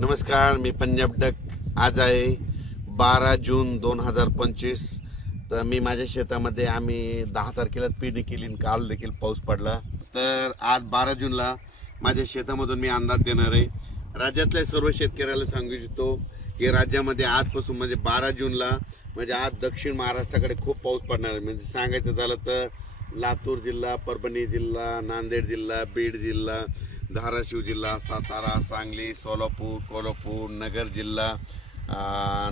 नमस्कार मी पंजाब डक. आज आहे बारा जून दोन हजार पंचवीस. तर मी माझ्या शेतामध्ये आम्ही दहा तारखेला पेरणी केली आणि काल देखील पाऊस पडला. तर आज बारा जूनला माझ्या शेतामधून मी अंदाज देणार आहे. राज्यातल्या सर्व शेतकऱ्याला सांगू इच्छितो की राज्यामध्ये आजपासून म्हणजे बारा जूनला म्हणजे आज दक्षिण महाराष्ट्राकडे खूप पाऊस पडणार आहे. म्हणजे सांगायचं झालं तर लातूर जिल्हा परभणी जिल्हा नांदेड जिल्हा बीड जिल्हा धाराशिव जिल्हा सातारा सांगली सोलापूर कोल्हापूर नगर जिल्हा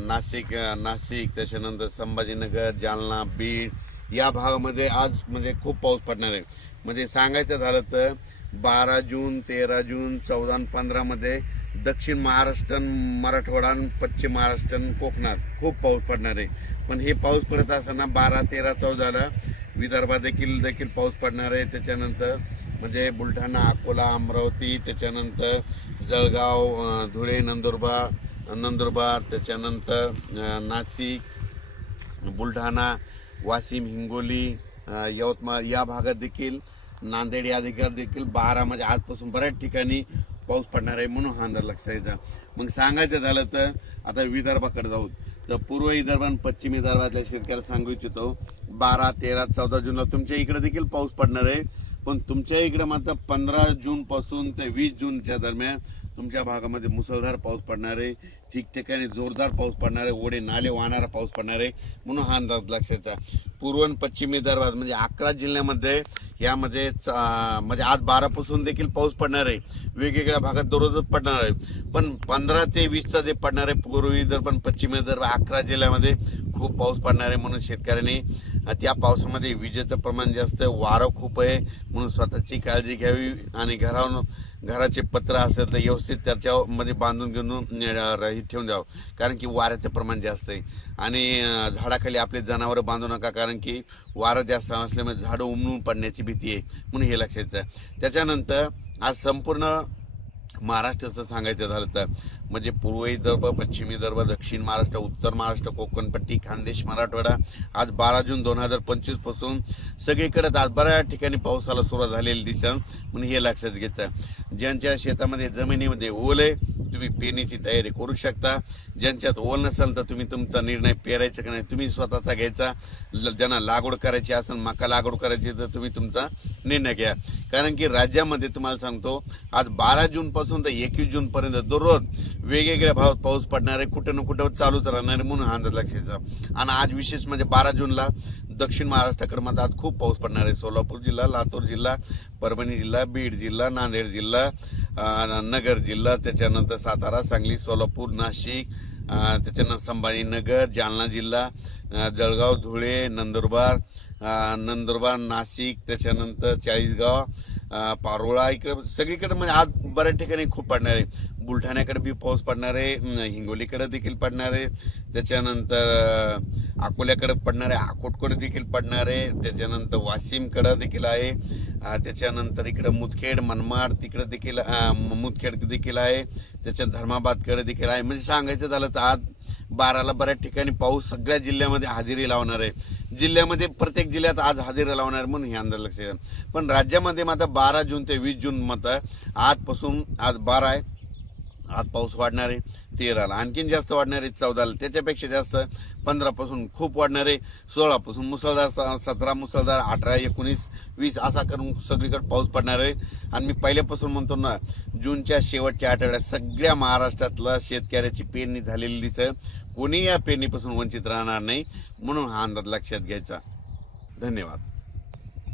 नाशिक नाशिक त्याच्यानंतर संभाजीनगर जालना बीड या भागामध्ये आज म्हणजे खूप पाऊस पडणार आहे. म्हणजे सांगायचं झालं तर बारा जून तेरा जून चौदा आणि पंधरामध्ये दक्षिण महाराष्ट्र मराठवाडा आणि पश्चिम महाराष्ट्र कोकणात खूप पाऊस पडणार आहे. पण हे पाऊस पडत असताना बारा तेरा चौदाला विदर्भात देखील देखील पाऊस पडणार आहे. त्याच्यानंतर म्हणजे बुलढाणा अकोला अमरावती त्याच्यानंतर जळगाव धुळे नंदुरबार नंदुरबार त्याच्यानंतर नाशिक बुलढाणा वाशिम हिंगोली यवतमाळ या भागात देखील नांदेड या देखील देखील बारा म्हणजे आजपासून बऱ्याच ठिकाणी पाऊस पडणार आहे म्हणून हा अंदाज लक्षात यायचा मग सांगायचं झालं तर आता विदर्भाकडे जाऊ. तर पूर्व विदर्भ आणि पश्चिम विदर्भातल्या शेतकऱ्याला सांगू इच्छितो बारा तेरा चौदा जूनला तुमच्या इकडे देखील पाऊस पडणार आहे. पण तुमच्या इकडे मात्र पंधरा जून पासून ते वीस जूनच्या दरम्यान तुमच्या भागामध्ये मुसळधार पाऊस पडणार आहे. ठिकठिकाणी जोरदार पाऊस पडणार आहे. ओढे नाले वाहणारा पाऊस पडणार आहे. म्हणून हा अंदाज लक्षाचा पूर्व आणि पश्चिम विदर्भात म्हणजे अकरा जिल्ह्यामध्ये यामध्ये म्हणजे आज बारापासून देखील पाऊस पडणार आहे. वेगवेगळ्या भागात दररोजच पडणार आहे. पण पंधरा ते वीसचा जे पडणार आहे पूर्व विदर्भ आणि पश्चिम विदर्भ अकरा जिल्ह्यामध्ये खूप पाऊस पडणार आहे म्हणून शेतकऱ्यांनी त्या पावसामध्ये विजेचं प्रमाण जास्त आहे वारं खूप आहे म्हणून स्वतःची काळजी घ्यावी आणि घरावरून घराचे पत्र असेल तर व्यवस्थित त्याच्यामध्ये बांधून घेऊन ठेवून द्यावं. कारण की वाऱ्याचं प्रमाण जास्त आहे. आणि झाडाखाली आपले जनावरं बांधू नका कारण की वारं जास्त असल्यामुळे झाडं उमलून पडण्याची भीती आहे म्हणून हे लक्षात त्याच्यानंतर आज संपूर्ण महाराष्ट्राचं सांगायचं झालं तर म्हणजे पूर्व विदर्भ पश्चिम विदर्भ दक्षिण महाराष्ट्र उत्तर महाराष्ट्र कोकणपट्टी खानदेश मराठवाडा आज बारा जून दोन हजार पंचवीसपासून सगळीकडेच आज बऱ्याच ठिकाणी पावसाला सुरुवात झालेली दिसेल म्हणून हे लक्षात घ्यायचं ज्यांच्या शेतामध्ये जमिनीमध्ये ओले आहे तुम्ही पेरणीची तयारी करू शकता. ज्यांच्यात ओल नसेल तर तुम्ही तुमचा निर्णय पेरायचा का नाही तुम्ही स्वतःचा घ्यायचा. ल- ज्यांना लागवड करायची असेल मका लागवड करायची तर तुम्ही तुमचा निर्णय घ्या. कारण की राज्यामध्ये तुम्हाला सांगतो आज बारा जूनपासून तर एकवीस जूनपर्यंत दररोज वेगवेगळ्या भावात पाऊस पडणार आहे कुठं ना कुठं चालूच राहणार आहे म्हणून हा अंदाज लक्षाचा आणि आज विशेष म्हणजे बारा जूनला दक्षिण महाराष्ट्राकडे आज खूप पाऊस पडणार आहे. सोलापूर जिल्हा लातूर जिल्हा परभणी जिल्हा बीड जिल्हा नांदेड जिल्हा नगर जिल्हा त्याच्यानंतर सातारा सांगली सोलापूर नाशिक त्याच्यानंतर संभाजीनगर जालना जिल्हा जळगाव धुळे नंदुरबार नंदुरबार नाशिक त्याच्यानंतर चाळीसगाव पारोळा इकडे सगळीकडे म्हणजे आज बऱ्याच ठिकाणी खूप पडणार आहे. बुलढाण्याकडे बी पाऊस पडणार आहे हिंगोलीकडे देखील पडणार आहे. त्याच्यानंतर अकोल्याकडे पडणार आहे अकोटकडे देखील पडणार आहे. त्याच्यानंतर वाशिमकडे देखील आहे. त्याच्यानंतर इकडं मुदखेड मनमाड तिकडे देखील मुदखेड देखील आहे. त्याच्या धर्माबादकडे देखील आहे. म्हणजे सांगायचं झालं तर आज बाराला बऱ्याच ठिकाणी पाऊस सगळ्या जिल्ह्यामध्ये हजेरी लावणार आहे. जिल्ह्यामध्ये प्रत्येक जिल्ह्यात आज हजेरी लावणार आहे म्हणून हे अंदाज लक्षात घ्या. पण राज्यामध्ये मात्र बारा जून ते वीस जून मात्र आजपासून आज बारा आहे. आज पाऊस वाढणार आहे. तेराला. आणखीन जास्त वाढणार आहे चौदाला. त्याच्यापेक्षा जास्त पंधरापासून खूप वाढणार आहे सोळापासून मुसळधार सतरा मुसळधार अठरा एकोणीस वीस असा करून सगळीकडे पाऊस पडणार आहे. आणि मी पहिल्यापासून म्हणतो ना जूनच्या शेवटच्या आठवड्यात सगळ्या महाराष्ट्रातलं शेतकऱ्याची पेरणी झालेली दिसत. कोणी या पेरणीपासून वंचित राहणार नाही. म्हणून हा अंदाज लक्षात घ्यायचा. धन्यवाद.